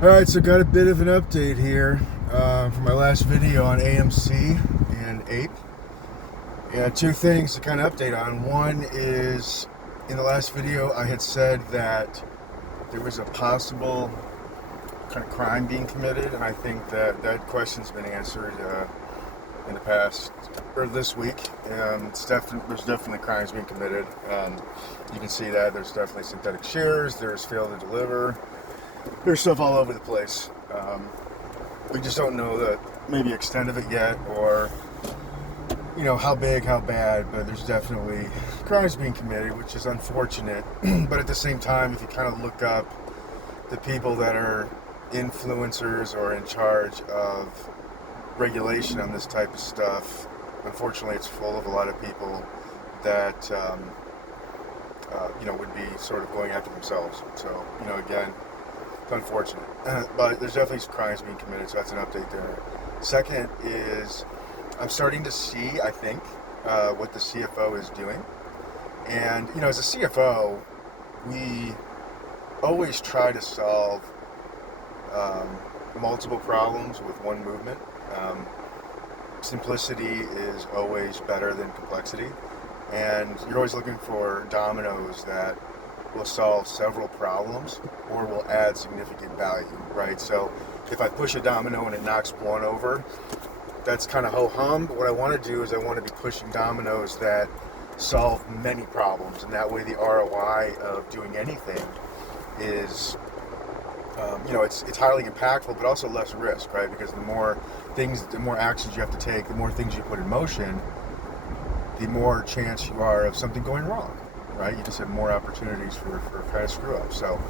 Alright, so got a bit of an update here from my last video on AMC and Ape. Yeah, two things to kind of update on. One is, in the last video I had said that there was a possible kind of crime being committed, and I think that that question's been answered in the past, or this week. There's definitely crimes being committed. You can see that there's definitely synthetic shares, there's fail to deliver, there's stuff all over the place. We just don't know the maybe extent of it yet, or how big, how bad. But there's definitely crimes being committed, which is unfortunate. But at the same time, if you kind of look up the people that are influencers or in charge of regulation on this type of stuff, unfortunately, it's full of a lot of people that would be sort of going after themselves. So again, it's unfortunate, but there's definitely some crimes being committed, so that's an update there. Second is, I'm starting to see, I think, what the CFO is doing. And, as a CFO, we always try to solve multiple problems with one movement. Simplicity is always better than complexity. And you're always looking for dominoes that will solve several problems or will add significant value, right? So if I push a domino and it knocks one over, that's kind of ho-hum. But what I want to do is I want to be pushing dominoes that solve many problems, and that way the ROI of doing anything is, it's highly impactful, but also less risk, right? Because the more actions you have to take, the more things you put in motion, the more chance you are of something going wrong, right? You just have more opportunities for kind of screw up. So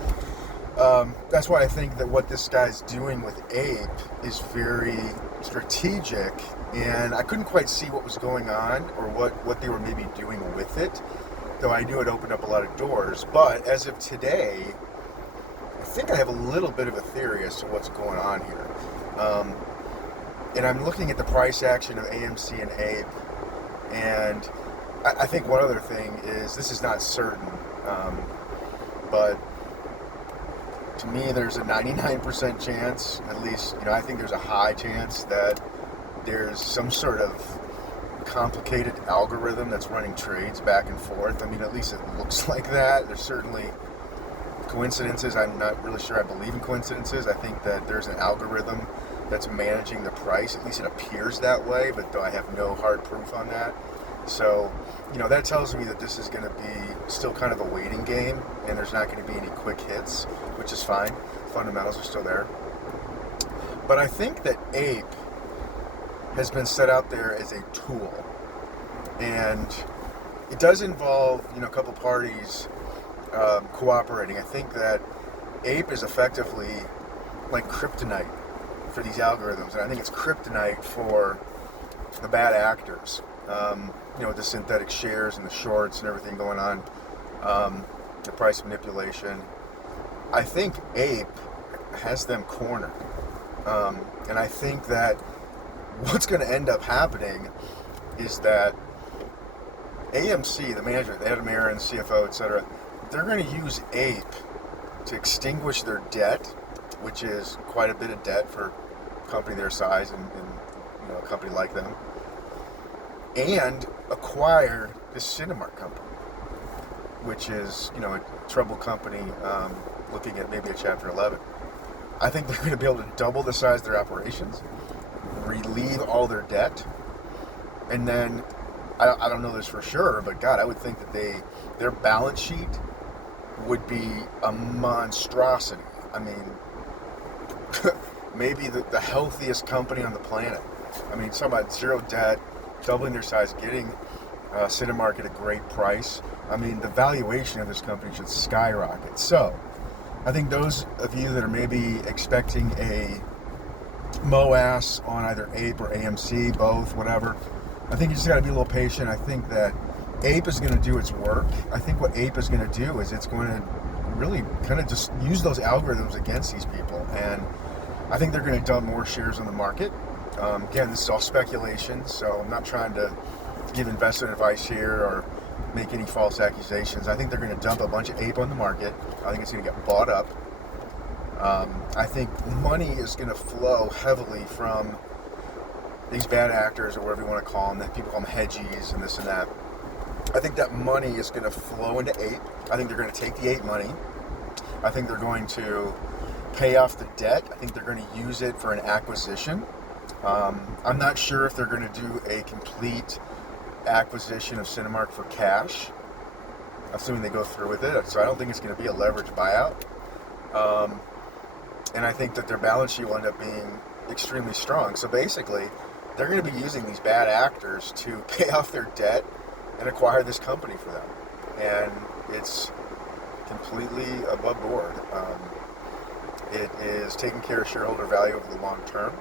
that's why I think that what this guy's doing with Ape is very strategic, and I couldn't quite see what was going on or what they were maybe doing with it, though I knew it opened up a lot of doors. But as of today, I think I have a little bit of a theory as to what's going on here. And I'm looking at the price action of AMC and Ape, and I think one other thing is, this is not certain, but to me there's a 99% chance, at least, I think there's a high chance that there's some sort of complicated algorithm that's running trades back and forth. I mean, at least it looks like that. There's certainly coincidences. I'm not really sure I believe in coincidences. I think that there's an algorithm that's managing the price. At least it appears that way, but though I have no hard proof on that. So, that tells me that this is going to be still kind of a waiting game, and there's not going to be any quick hits, which is fine. Fundamentals are still there. But I think that Ape has been set out there as a tool, and it does involve, a couple parties cooperating. I think that Ape is effectively like kryptonite for these algorithms, and I think it's kryptonite for the bad actors. With the synthetic shares and the shorts and everything going on, the price manipulation. I think Ape has them cornered, and I think that what's going to end up happening is that AMC, the management, Aron, CFO, etc., they're going to use Ape to extinguish their debt, which is quite a bit of debt for a company their size and a company like them, and acquire the Cinemark company, which is, a troubled company, looking at maybe a Chapter 11. I think they're going to be able to double the size of their operations, relieve all their debt, and then, I don't know this for sure, but God, I would think that their balance sheet would be a monstrosity. I mean, maybe the healthiest company on the planet. I mean, talking about zero debt, doubling their size, getting Cinemark at a great price. I mean, the valuation of this company should skyrocket. So, I think those of you that are maybe expecting a MOAS on either Ape or AMC, both, whatever, I think you just got to be a little patient. I think that Ape is going to do its work. I think what Ape is going to do is it's going to really kind of just use those algorithms against these people. And I think they're going to dump more shares on the market. Again, this is all speculation, so I'm not trying to give investment advice here or make any false accusations. I think they're going to dump a bunch of Ape on the market. I think it's going to get bought up. I think money is going to flow heavily from these bad actors, or whatever you want to call them, that people call them hedgies and this and that. I think that money is going to flow into Ape. I think they're going to take the Ape money. I think they're going to pay off the debt. I think they're going to use it for an acquisition. I'm not sure if they're going to do a complete acquisition of Cinemark for cash, assuming they go through with it. So I don't think it's going to be a leveraged buyout. And I think that their balance sheet will end up being extremely strong. So basically, they're going to be using these bad actors to pay off their debt and acquire this company for them. And it's completely above board. It is taking care of shareholder value over the long term.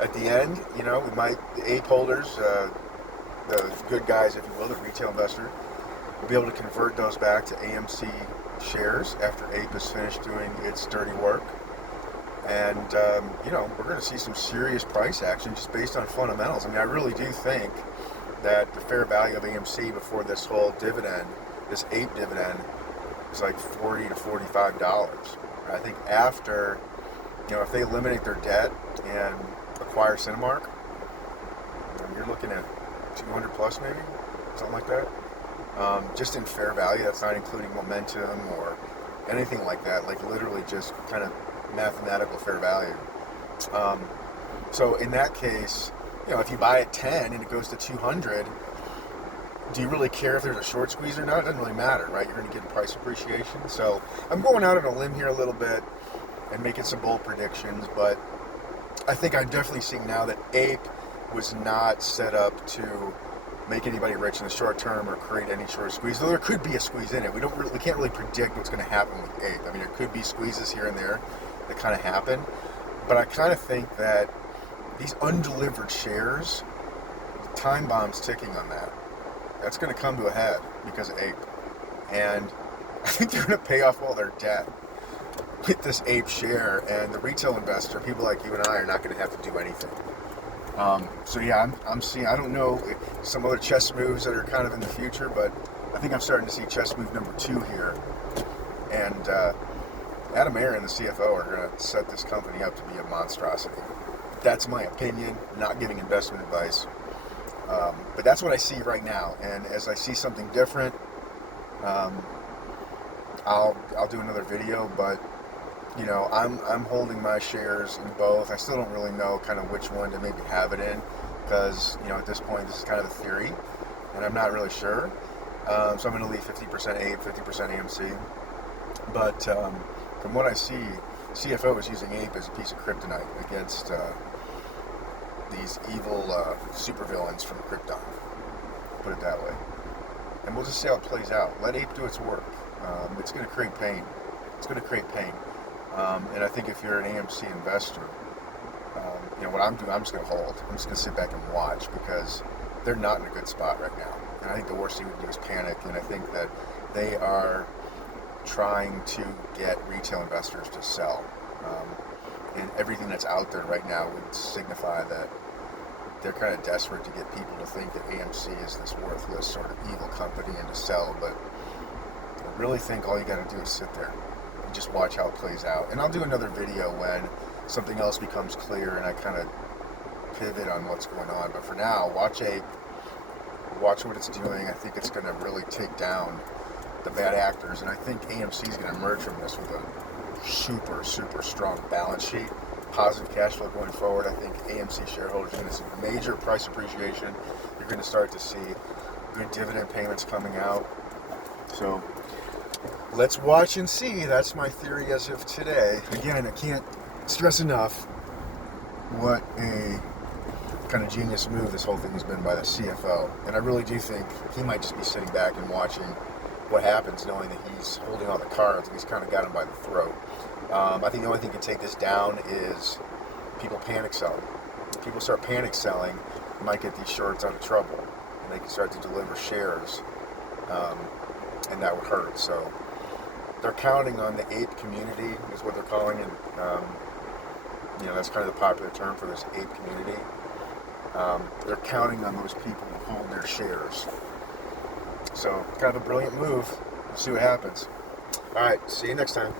At the end, the Ape holders, the good guys, if you will, the retail investor, will be able to convert those back to AMC shares after Ape is finished doing its dirty work. And, we're going to see some serious price action just based on fundamentals. I mean, I really do think that the fair value of AMC before this whole dividend, this Ape dividend, is like $40 to $45. I think after, if they eliminate their debt and acquire Cinemark, you're looking at 200 plus maybe, something like that. Just in fair value, that's not including momentum or anything like that, like literally just kind of mathematical fair value. So in that case, if you buy at 10 and it goes to 200, do you really care if there's a short squeeze or not? It doesn't really matter, right? You're going to get price appreciation. So I'm going out on a limb here a little bit and making some bold predictions, but I think I'm definitely seeing now that Ape was not set up to make anybody rich in the short term or create any short squeeze. Though there could be a squeeze in it. We can't really predict what's going to happen with Ape. I mean, there could be squeezes here and there that kind of happen, but I kind of think that these undelivered shares, the time bomb's ticking on that. That's going to come to a head because of Ape, and I think they're going to pay off all their debt with this Ape share, and the retail investor, people like you and I, are not going to have to do anything. So yeah, I'm seeing, I don't know, some other chess moves that are kind of in the future, but I think I'm starting to see chess move number 2 here. And Aron, the CFO, are going to set this company up to be a monstrosity. That's my opinion, not giving investment advice. But that's what I see right now. And as I see something different, I'll do another video, but I'm holding my shares in both. I still don't really know kind of which one to maybe have it in, because at this point this is kind of a theory, and I'm not really sure. So I'm going to leave 50% Ape, 50% AMC. But from what I see, CFO is using Ape as a piece of kryptonite against these evil supervillains from Krypton. Put it that way. And we'll just see how it plays out. Let Ape do its work. It's going to create pain. And I think if you're an AMC investor, what I'm doing, I'm just going to hold. I'm just going to sit back and watch, because they're not in a good spot right now. And I think the worst thing we can do is panic. And I think that they are trying to get retail investors to sell. And everything that's out there right now would signify that they're kind of desperate to get people to think that AMC is this worthless sort of evil company and to sell. But I really think all you got to do is sit there and just watch how it plays out. And I'll do another video when something else becomes clear and I kind of pivot on what's going on. But for now, watch Ape, watch what it's doing. I think it's going to really take down the bad actors, and I think AMC is going to emerge from this with a super, super strong balance sheet, positive cash flow going forward. I think AMC shareholders are going to see major price appreciation. You're going to start to see good dividend payments coming out. So let's watch and see. That's my theory as of today. Again, I can't stress enough what a kind of genius move this whole thing has been by the CFO. And I really do think he might just be sitting back and watching what happens, knowing that he's holding all the cards and he's kind of got him by the throat. I think the only thing that can take this down is people panic selling. If people start panic selling, you might get these shorts out of trouble, and they can start to deliver shares, and that would hurt. So they're counting on the Ape community, is what they're calling it. That's kind of the popular term for this Ape community. They're counting on those people to hold their shares. So kind of a brilliant move. We'll see what happens. All right, see you next time.